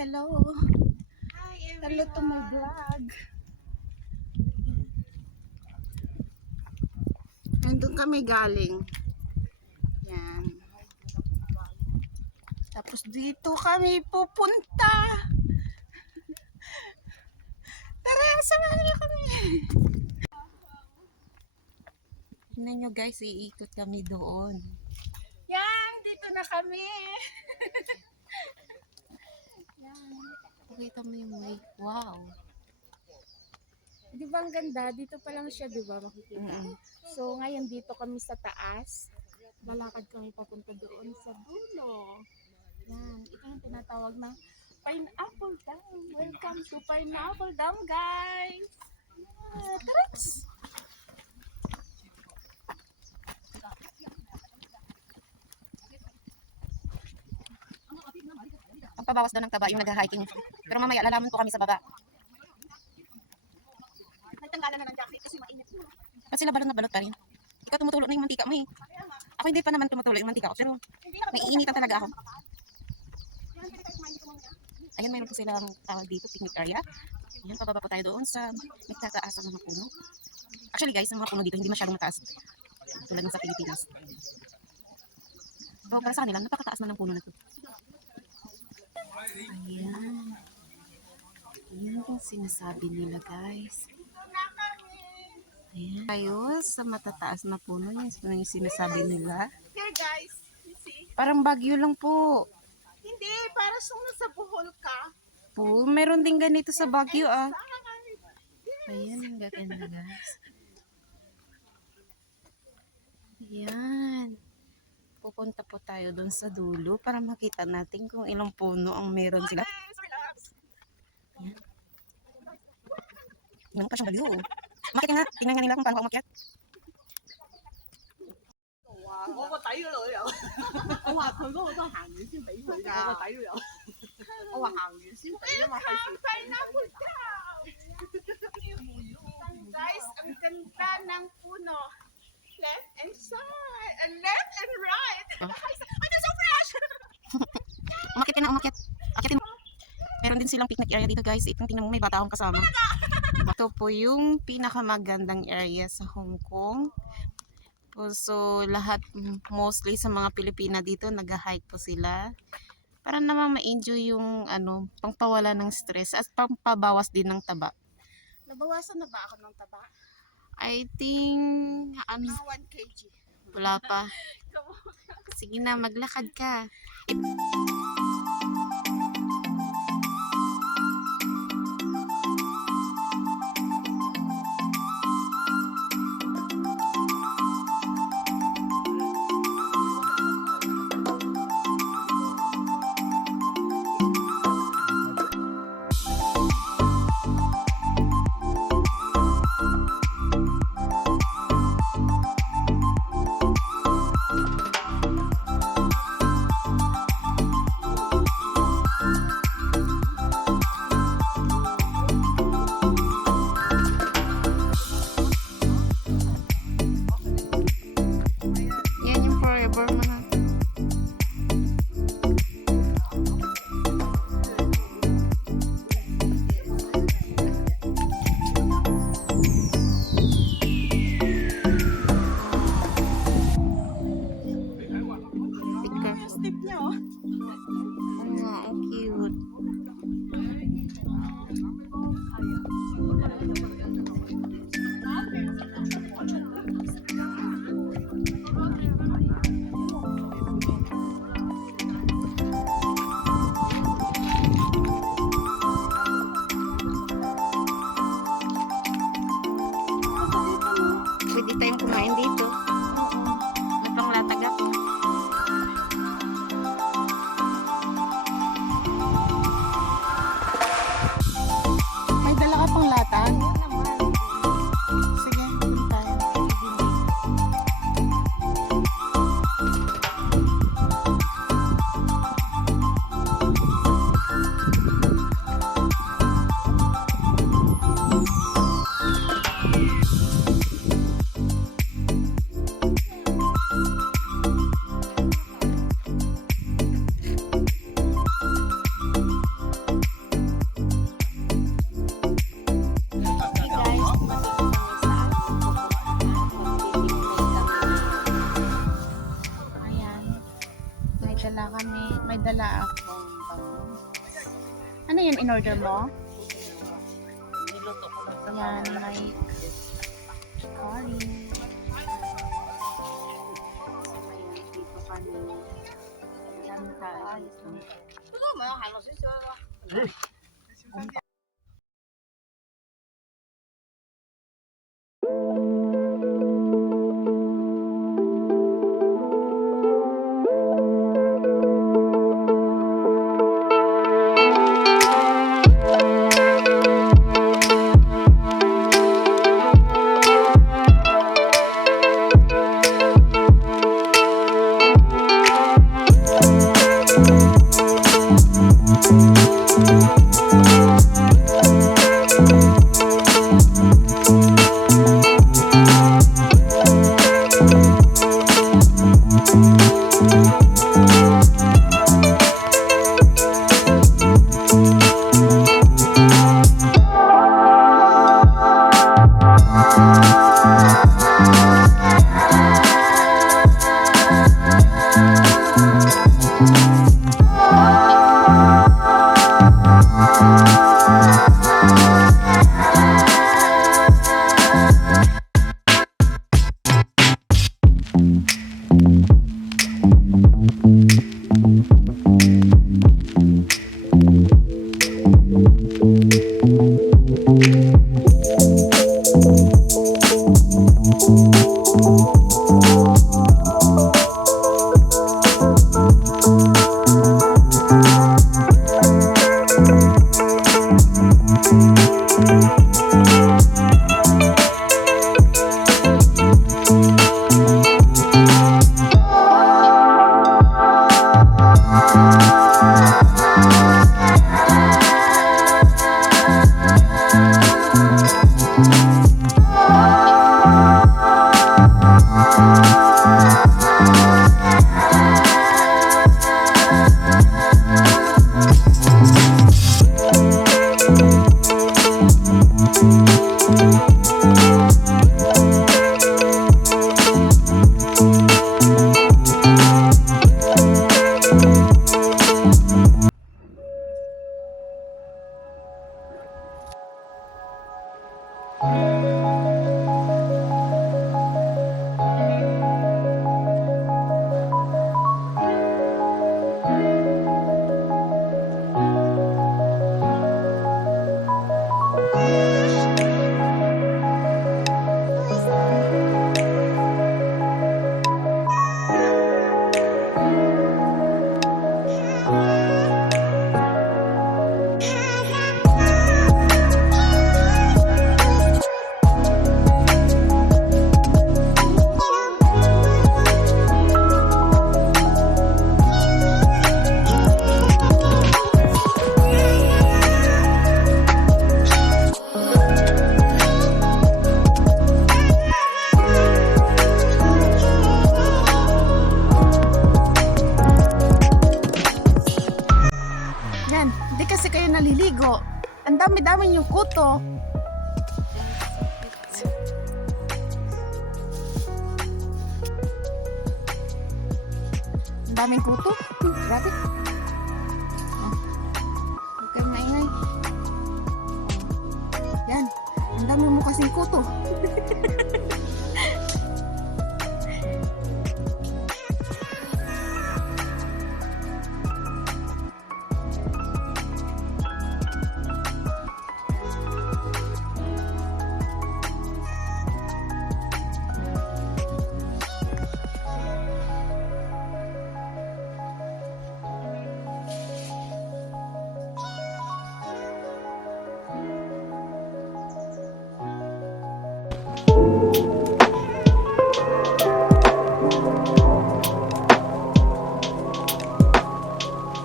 hello. Hi Hello to my vlog. Nandun kami galing. Yan. Tapos dito kami pupunta. Tara, samahan niyo kami. Tingnan nyo guys, iikot kami doon. Yan, dito na kami. Yan. Pakita mo yung way. Wow. Di ba ang ganda? Dito pa lang siya, di ba? Makikita. So, ngayon dito kami sa taas. Lalakad kami papunta doon sa dulo. Yan. Ito yung tinatawag na Pineapple Dam. Welcome to Pineapple Dam, guys! Yeah, tara! Ang pabawas daw ng taba, yung nag-hiking. Pero mamaya, lalaman po kami sa baba. Nagtanggalan na ng jacket kasi mainit. Ba't sila balot na balot pa rin? Ikaw tumutulo na yung mantika mo eh. Ako hindi pa naman tumutulo yung mantika ko. Pero naiinitan talaga ako. Ayan, mayroon po silang tawag dito, picnic area. Ayan, pababa po tayo doon sa nagtataas ng mga puno. Actually guys, ang mga puno dito hindi masyadong mataas. Tulad ng sa Pilipinas. So para sa kanila, napakataas na ng puno na ito. Ayan. Ayan yung sinasabi nila guys. Ayan. Tayo sa matataas na puno, yun yung sinasabi nila. Here, guys. You see? Parang bagyo lang po. Hindi, para siyang nasa Bohol ka. Po, meron din ganito sa Baguio ah. Ayan, ang gaganda guys. Ayan. Pupunta po tayo doon sa dulo para makita natin kung ilang puno ang meron sila. Ayan. Tingnan mo pa siyang bagyo. Umakyat nga. Tingnan nga nila kung paano ako umakyat. 我個底嗰度都有。我話佢嗰個都行遠先俾佢㗎。我個底都有。我話行遠先俾啊嘛，費事。Guys, ang ganda ng puno. Left and side, and left and right. Oh, they're so fresh! Umakyat ka na, umakyat. Akyatin mo. Meron din silang picnic area dito guys. Itong tingnan mo, may bata akong kasama. Ito po yung pinakamagandang area sa Hong Kong. So lahat, mostly sa mga Pilipina dito, nag-hike po sila. Para naman ma-enjoy yung pangpawala ng stress at pangpabawas din ng taba. Nabawasan na ba ako ng taba? I think, Mga 1 kg. wala pa. Sige na, maglakad ka. Yan yung forever mga. Step niya, oh. Oo nga, ang cute. Pwede tayong kumain dito. May panglatag ako. may dala akong ano yun in-order mo? Niluto ko na sa Yan, may curry. Dito kami. Yan tayo. naliligo. Ang dami-dami yung kuto. Ang daming kuto. Grabe. Huwag kayong maingay. Yan. Ang dami mo kasing kuto.